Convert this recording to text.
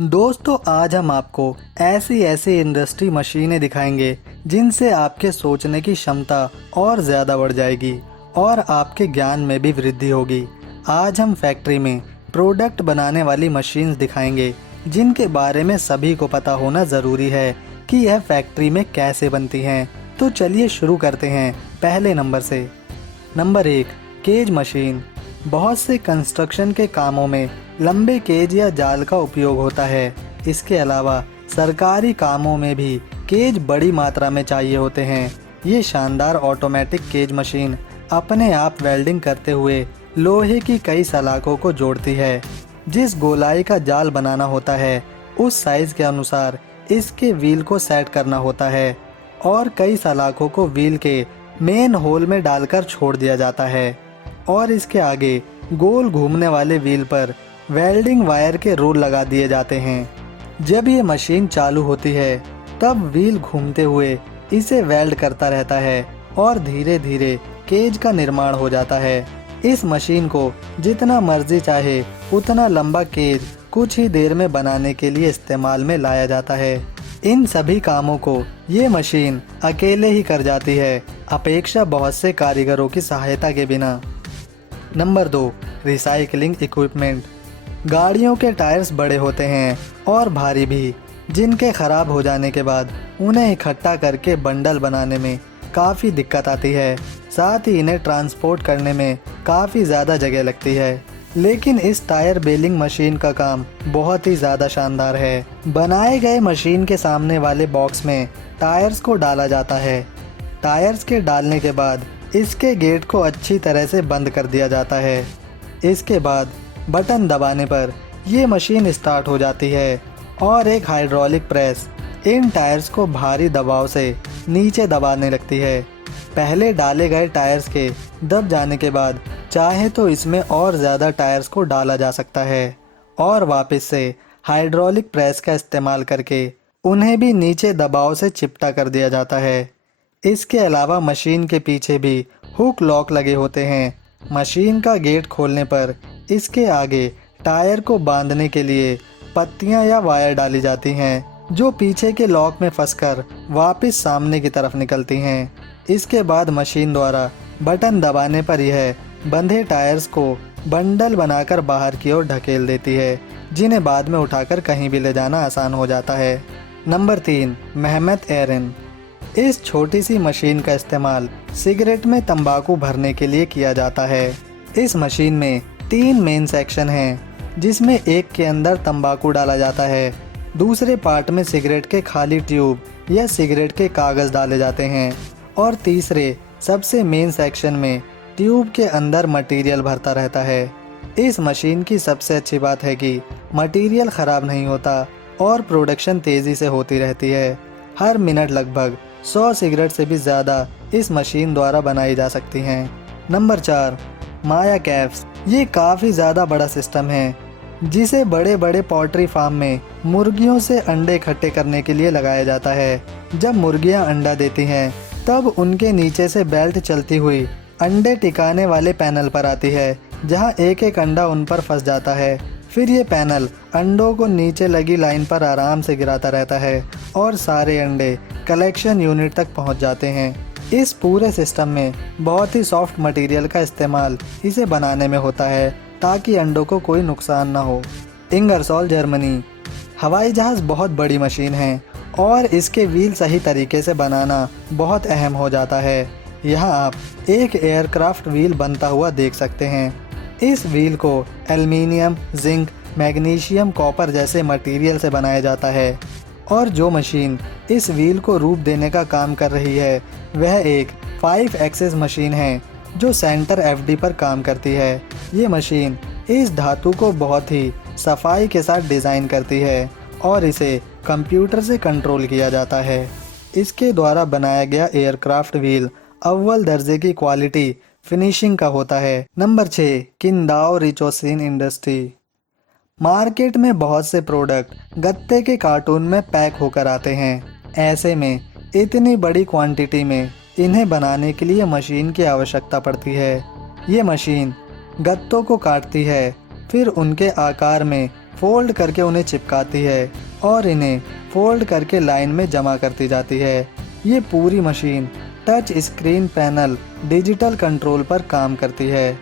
दोस्तों, आज हम आपको ऐसी ऐसी इंडस्ट्री मशीनें दिखाएंगे जिनसे आपके सोचने की क्षमता और ज़्यादा बढ़ जाएगी और आपके ज्ञान में भी वृद्धि होगी। आज हम फैक्ट्री में प्रोडक्ट बनाने वाली मशीन्स दिखाएंगे जिनके बारे में सभी को पता होना ज़रूरी है कि यह फैक्ट्री में कैसे बनती हैं। तो चलिए शुरू करते हैं पहले नंबर से। Number 1, cage machine. बहुत से कंस्ट्रक्शन के कामों में लंबे केज या जाल का उपयोग होता है। इसके अलावा सरकारी कामों में भी केज बड़ी मात्रा में चाहिए होते हैं। ये शानदार ऑटोमेटिक केज मशीन अपने आप वेल्डिंग करते हुए लोहे की कई सलाखों को जोड़ती है। जिस गोलाई का जाल बनाना होता है उस साइज के अनुसार इसके व्हील को सेट करना होता है और कई सलाखों को व्हील के मेन होल में डालकर छोड़ दिया जाता है और इसके आगे गोल घूमने वाले व्हील पर वेल्डिंग वायर के रोल लगा दिए जाते हैं। जब ये मशीन चालू होती है तब व्हील घूमते हुए इसे वेल्ड करता रहता है और धीरे धीरे केज का निर्माण हो जाता है। इस मशीन को जितना मर्जी चाहे उतना लंबा केज कुछ ही देर में बनाने के लिए इस्तेमाल में लाया जाता है। इन सभी कामों को ये मशीन अकेले ही कर जाती है, अपेक्षा बहुत से कारीगरों की सहायता के बिना। Number 2, recycling equipment. गाड़ियों के टायर्स बड़े होते हैं और भारी भी, जिनके ख़राब हो जाने के बाद उन्हें इकट्ठा करके बंडल बनाने में काफ़ी दिक्कत आती है। साथ ही इन्हें ट्रांसपोर्ट करने में काफ़ी ज़्यादा जगह लगती है। लेकिन इस टायर बेलिंग मशीन का काम बहुत ही ज़्यादा शानदार है। बनाए गए मशीन के सामने वाले बॉक्स में टायर्स को डाला जाता है। टायर्स के डालने के बाद इसके गेट को अच्छी तरह से बंद कर दिया जाता है। इसके बाद बटन दबाने पर ये मशीन स्टार्ट हो जाती है और एक हाइड्रोलिक प्रेस इन टायर्स को भारी दबाव से नीचे दबाने लगती है। पहले डाले गए टायर्स के दब जाने के बाद चाहे तो इसमें और ज़्यादा टायर्स को डाला जा सकता है और वापस से हाइड्रोलिक प्रेस का इस्तेमाल करके उन्हें भी नीचे दबाव से चिपटा कर दिया जाता है। इसके अलावा मशीन के पीछे भी हुक लॉक लगे होते हैं। मशीन का गेट खोलने पर इसके आगे टायर को बांधने के लिए पत्तियां या वायर डाली जाती हैं जो पीछे के लॉक में फंसकर वापस सामने की तरफ निकलती हैं। इसके बाद मशीन द्वारा बटन दबाने पर यह बंधे टायर्स को बंडल बनाकर बाहर की ओर ढकेल देती है, जिन्हें बाद में उठाकर कहीं भी ले जाना आसान हो जाता है। नंबर 3, मेहमत एरन। इस छोटी सी मशीन का इस्तेमाल सिगरेट में तंबाकू भरने के लिए किया जाता है। इस मशीन में 3 मेन सेक्शन हैं, जिसमें एक के अंदर तंबाकू डाला जाता है, दूसरे पार्ट में सिगरेट के खाली ट्यूब या सिगरेट के कागज़ डाले जाते हैं और तीसरे सबसे मेन सेक्शन में ट्यूब के अंदर मटेरियल भरता रहता है। इस मशीन की सबसे अच्छी बात है कि मटेरियल ख़राब नहीं होता और प्रोडक्शन तेज़ी से होती रहती है। हर मिनट लगभग 100 सिगरेट से भी ज़्यादा इस मशीन द्वारा बनाई जा सकती हैं। नंबर 4, माया कैप्स। ये काफ़ी ज़्यादा बड़ा सिस्टम है जिसे बड़े बड़े पोल्ट्री फार्म में मुर्गियों से अंडे इकट्ठे करने के लिए लगाया जाता है। जब मुर्गियां अंडा देती हैं तब उनके नीचे से बेल्ट चलती हुई अंडे टिकाने वाले पैनल पर आती है, जहां एक एक अंडा उन पर फंस जाता है। फिर ये पैनल अंडों को नीचे लगी लाइन पर आराम से गिराता रहता है और सारे अंडे कलेक्शन यूनिट तक पहुंच जाते हैं। इस पूरे सिस्टम में बहुत ही सॉफ्ट मटेरियल का इस्तेमाल इसे बनाने में होता है ताकि अंडों को कोई नुकसान ना हो। Ingersoll, Germany. हवाई जहाज़ बहुत बड़ी मशीन है और इसके व्हील सही तरीके से बनाना बहुत अहम हो जाता है। यहाँ आप एक एयरक्राफ्ट व्हील बनता हुआ देख सकते हैं। इस व्हील को एल्युमिनियम, जिंक, मैग्नीशियम, कॉपर जैसे मटेरियल से बनाया जाता है और जो मशीन इस व्हील को रूप देने का काम कर रही है वह एक 5 एक्सिस मशीन है जो सेंटर एफडी पर काम करती है। ये मशीन इस धातु को बहुत ही सफाई के साथ डिज़ाइन करती है और इसे कंप्यूटर से कंट्रोल किया जाता है। इसके द्वारा बनाया गया एयरक्राफ्ट व्हील अव्वल दर्जे की क्वालिटी फिनिशिंग का होता है। नंबर 6, किंदाओ रिचोसिन इंडस्ट्री। मार्केट में बहुत से प्रोडक्ट गत्ते के कार्टून में पैक होकर आते हैं। ऐसे में इतनी बड़ी क्वांटिटी में इन्हें बनाने के लिए मशीन की आवश्यकता पड़ती है। ये मशीन गत्तों को काटती है, फिर उनके आकार में फोल्ड करके उन्हें चिपकाती है और इन्हें फोल्ड करके लाइन में जमा करती जाती है। ये पूरी machine touch screen panel digital control पर काम करती है।